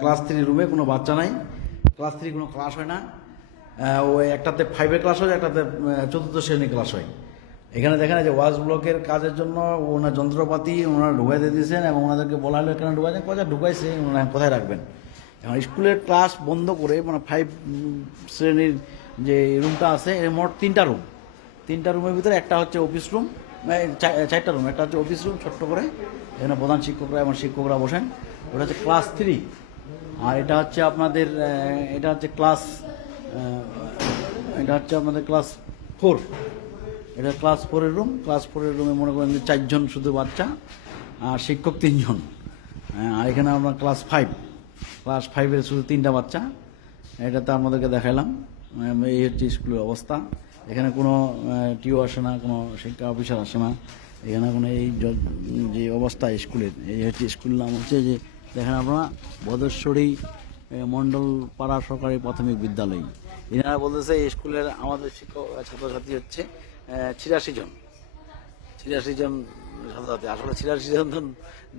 Class 3 রুমে কোনো বাচ্চা নাই, ক্লাস 3 কোনো ক্লাস হয় না। ওই একটাতে 5-এর ক্লাস হয়, একটাতে 4th শ্রেণীর ক্লাস হয়। এখানে দেখেন যে ওয়াশ ব্লকের কাজের জন্য ওনার যন্ত্রপাতি ওনারা ঢুকাই দিয়ে দিয়েছেন এবং ওনাদেরকে বলা হলো এখানে ঢুকাইছেন, কোথায় ঢুকাইছে ওনারা কোথায় রাখবেন। এখন স্কুলের ক্লাস বন্ধ করে 5 শ্রেণীর যে রুমটা আছে এর মোট 3টা রুম। 3টা রুমের ভিতরে একটা হচ্ছে অফিস রুম, 4টা রুম। একটা হচ্ছে অফিস রুম ছোট্ট করে, এখানে প্রধান শিক্ষকরা এবং শিক্ষকরা বসেন। ওটা হচ্ছে ক্লাস 3। আর এটা হচ্ছে আপনাদের এটা হচ্ছে আপনাদের ক্লাস 4। এটা ক্লাস 4-এর রুম। ক্লাস 4-এর রুমে মনে করেন যে 4 জন শুধু বাচ্চা আর শিক্ষক 3 জন। আর এখানে আমরা ক্লাস 5-এর শুধু 3টা বাচ্চা। এটা তো আমাদেরকে দেখাইলাম। এই হচ্ছে স্কুলের অবস্থা। এখানে কোনো টিও আসে না, কোনো শিক্ষা অফিসার আসে না। এখানে কোনো এই যে অবস্থা স্কুলের, এই হচ্ছে স্কুলের নাম হচ্ছে যে দেখেন আপনারা বদেশ্বরী মণ্ডল পাড়া সরকারি প্রাথমিক বিদ্যালয়। এনারা বলতেছে এই স্কুলের আমাদের শিক্ষক ছাত্রছাত্রী হচ্ছে 86 জন। 86 জন ছাত্রছাত্রী। আসলে 86 জন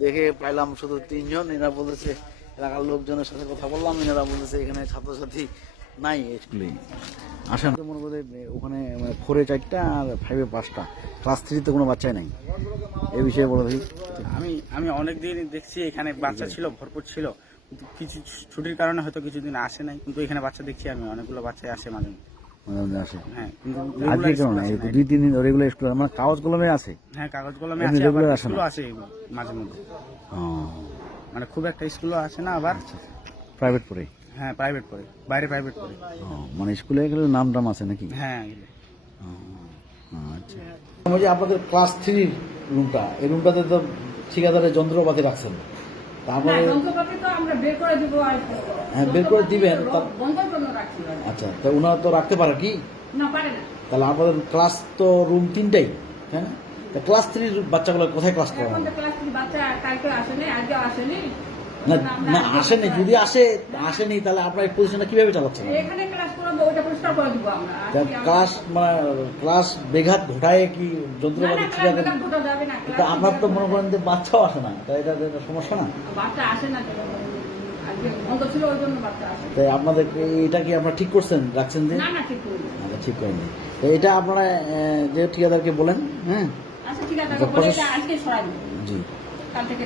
দেখে পাইলাম শুধু 3 জন। এনারা বলতেছে এলাকার লোকজনের সাথে কথা বললাম, এনারা বলতেছে এখানে ছাত্রছাত্রী নাই স্কুলে। আসেন মনে করে ওখানে 4-এ 4টা আর 5-এ 5টা, ক্লাস 3-তে কোনো বাচ্চাই নাই। এই বিষয়ে বলে দিই। আমি অনেকদিন দেখছি এখানে বাচ্চা ছিল, ভরপুর ছিল, কিন্তু কিছু ছুটির কারণে হয়তো কিছুদিন আসে নাই, কিন্তু এখানে বাচ্চা দেখছি আমি অনেকগুলো বাচ্চাই আসে মাঝে মধ্যে। আসে। হ্যাঁ, কিন্তু আজকে কেন না, 2-3 দিন রেগুলার স্কুল মানে কাগজ কলমে আছে। হ্যাঁ, কাগজ কলমে এমনি আছে, আবার regular আসে না? স্কুলও আছে মাঝে মধ্যে। মানে খুব একটা স্কুলও আসে না, আবার প্রাইভেট পড়ে। হ্যাঁ প্রাইভেট পড়ে, বাইরে প্রাইভেট পড়ে। মানে স্কুলে গেলে নাম টাম আছে নাকি? হ্যাঁ, আচ্ছা। ওই যে আপনাদের ক্লাস 3 রুমটা, এই রুমটাতে তো ঠিকাদারের যন্ত্রপাতি রাখছেন, তা না, আপনাদের যন্ত্রপাতি তো আমরা বের করে দিব। আর হ্যাঁ, বের করে দিবেন। বন্ধের জন্য রাখছি না। আচ্ছা, তা ওনারা তো রাখতে পারে কি? না, পারে না। তাহলে আপনাদের ক্লাস তো রুম 3টাই, তাই না? তা ক্লাস 3 বাচ্চাগুলো কোথায় ক্লাস করে? এখন তো ক্লাস 3 বাচ্চা কালকে আসেনি, আজকে আসেনি। না না, আসেনি। যদি আসেনি তাহলে আপনার এই পজিশনটা কিভাবে চালাচ্ছেন? এখানে ক্লাস করবো, ওটা পরিষ্কার করে দিব আমরা। ক্লাস মানে ক্লাস বেঘাত ঘটায় কি যন্ত্রপাতি ঠিক আছে? ঘটা যাবে না। তা আপনার তো মনে করেন যে বাচ্চাও আসে না, তাই এটা একটা সমস্যা না? বাচ্চা আসে না, আজকে বন্ধ ছিল ওই জন্য বাচ্চা আসে। তাই আপনাদের এটা কি আপনারা ঠিক করছেন, রাখছেন যে? না, ঠিক করি। আচ্ছা, ঠিক করেনি। তো এটা আপনারা যে ঠিকাদারকে বলেন। হ্যাঁ, আচ্ছা, ঠিক আছে, আচ্ছা, বলে এটা আজকে সরাই দিব। জি। কাল থেকে